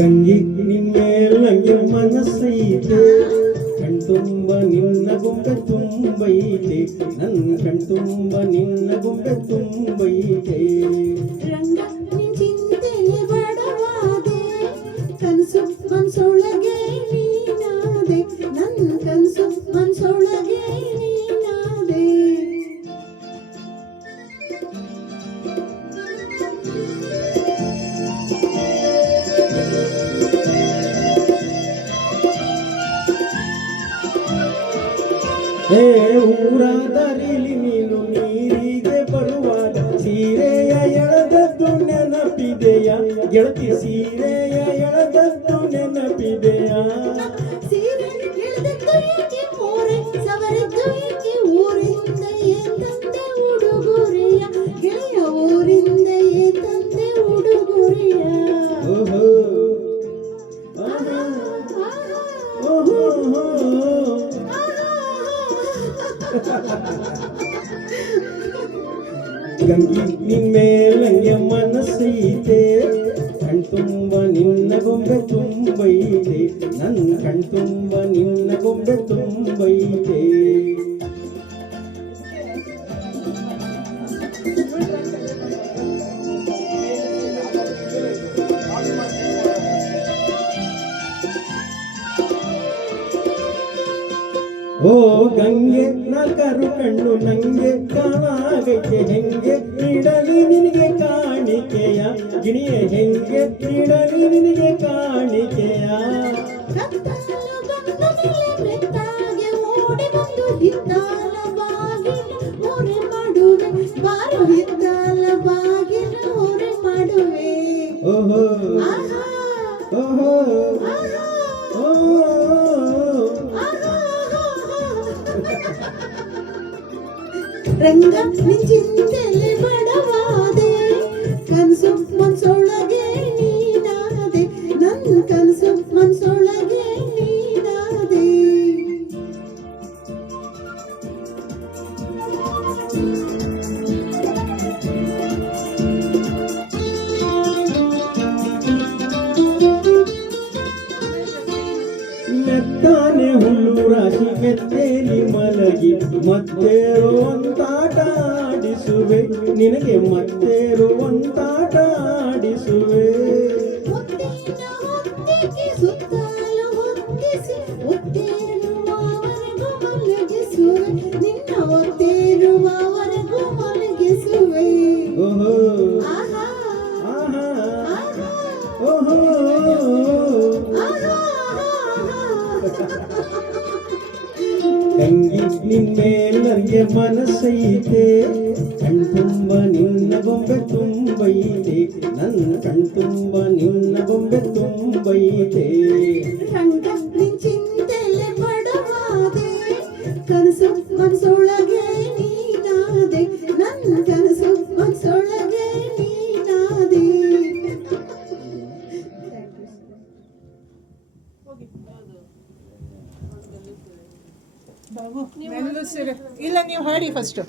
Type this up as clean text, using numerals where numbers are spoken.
ಗಂಗೆ ನಿನ್ಮೇಲಂಗೆ ಮನಸ್ಸೈತೆ ಕಣ್ತುಂಬ ನಿನ್ನ ಗೊಂಬೆ ತುಂಬೈತೆ ನನ್ನ ಕಣ್ತುಂಬ ನಿನ್ನ ಗೊಂಬೆ ತುಂಬೈತೆ ರಂಗ ನಿನ್ ಚಿಂತೆಗೆ ಬಡವಾದೆ ಕನಸು ಮನ್ಸೊಳಗೆ ನೀನಾದೆ ನನ್ನ ಕನಸು ಮನ್ಸೊಳಗೆ ನೀನಾದೆ ಹೇ ಊರಾದರಿಲಿ ನೀನು ನೀರಿಗೆ ಬರುವಾಗ ಸೀರೆಯ ಎಳೆದದ್ದು ನೆನಪಿದೆಯ ಗೆಳತಿ ಸೀರೆಯ ಎಳೆದದ್ದು ನೆನಪಿದೆಯ ಸೀರೆ ಇಳಿದದ್ದು ಏಕೆ ಮೋರೆ ಸವರಿದ್ದು ಏಕೆ ಊರಿಂದ ಏತಂದೆ ಉಡುಗೊರೆಯ ಗೆಳೆಯ ಊರಿಂದ ಏತಂದೆ ಉಡುಗೊರೆಯ ಓಹೋ ಆಹಾ ಓಹೋ ಗಂಗಿ ನಿನ್ಮೇಲಂಗೆ ಮನಸ್ಸೈತೆ ಕಣ್ತುಂಬ ನಿನ್ನ ಗೊಂಬೆ ತುಂಬೈತೆ ನನ್ನ ಕಣ್ತುಂಬ ನಿನ್ನ ಗೊಂಬೆ ತುಂಬೈತೆ ಓ ಗಂಗೆ ನಾಲ್ಕಾರು ಕಣ್ಣು ನಂಗೆ ಕಾಣಾಗೈತೆ ಹೆಂಗೆ ನೀಡಲಿ ನಿನಗೆ ಕಾಣಿಕೆಯ ಗಿಣಿಯ ಹೆಂಗೆ ನೀಡಲಿ ನಿನಗೆ ಕಾಣಿಕೆಯ ಕತ್ತಲು ಬಂದ ಮೇಲೆ ಮೆತ್ತಾಗೆ ಓಡಿ ಬಂದು ಹಿತ್ತಾಲ ಬಾಗಿಲು ಓರೆ ಮಾಡುವೆ ಬಾರು ಹಿತ್ತಾಲ ಬಾಗಿಲು ಓರೆ ಮಾಡುವೆ ಓಹೋ ಆಹಾ ಓಹೋ ಆಹಾ ಓಹೋ ರಂಗ ನಿನ್ ಚಿಂತೆಲೆ ಬಡವಾದೆ ಕನಸು ಮನ್ಸೊಳಗೆ ನೀನಾದೆ ನನ್ನ ಕನಸು ಮನ್ಸೊಳಗೆ ನೀನಾದೆ ಮೆತ್ತಾನೆ ಹುಲ್ಲು ರಾಶಿ ಮೆತ್ತೇಲಿ ಮಲಗಿ ಮತ್ತೇರು ಒಂದಾಟ ಆಡಿಸುವೆ ನಿನಗೆ ಮತ್ತೇರು ಒಂದಾಟ ಆಡಿಸುವೆ ಮುತ್ತಿನ ಹೊತ್ತಿಗೆ ಸುತ್ತಲೂ ಹೊತ್ತಿಸಿ ಒತ್ತೇರುವವರೆಗೂ ಮಲಗಿಸುವೆ ನಿನ್ನ ಒತ್ತೇರುವವರೆಗೂ ಮಲಗಿಸುವೆ ಓಹೋ ಆಹಾ ಆಹಾ ಆಹಾ ಓಹೋ ಆಹಾ ಗಂಗಿ ನಿನ್ಮೇಲಂಗೆ ಮನಸ್ಸೈತೆ ಕಣ್ತುಂಬ ನಿನ್ನ ಗೊಂಬೆ ತುಂಬೈತೆ ನನ್ನ ಕಣ್ತುಂಬ ನಿನ್ನ ಗೊಂಬೆ ತುಂಬೈತೆ ರಂಗ ನಿನ್ ಚಿಂತೆಲೆ ಬಡವಾದೆ ಕನಸು ಮನ್ಸೊಳಗೆ ನೀನಾದೆ ನನ್ನ ಕನಸು ಮನ್ಸೊಳಗೆ ನೀನಾದೆ ಬಾಬು ಮೆಲ್ಲಗೆ ಇಲ್ಲ ನೀವು ಹಾಡಿ ಫಸ್ಟ್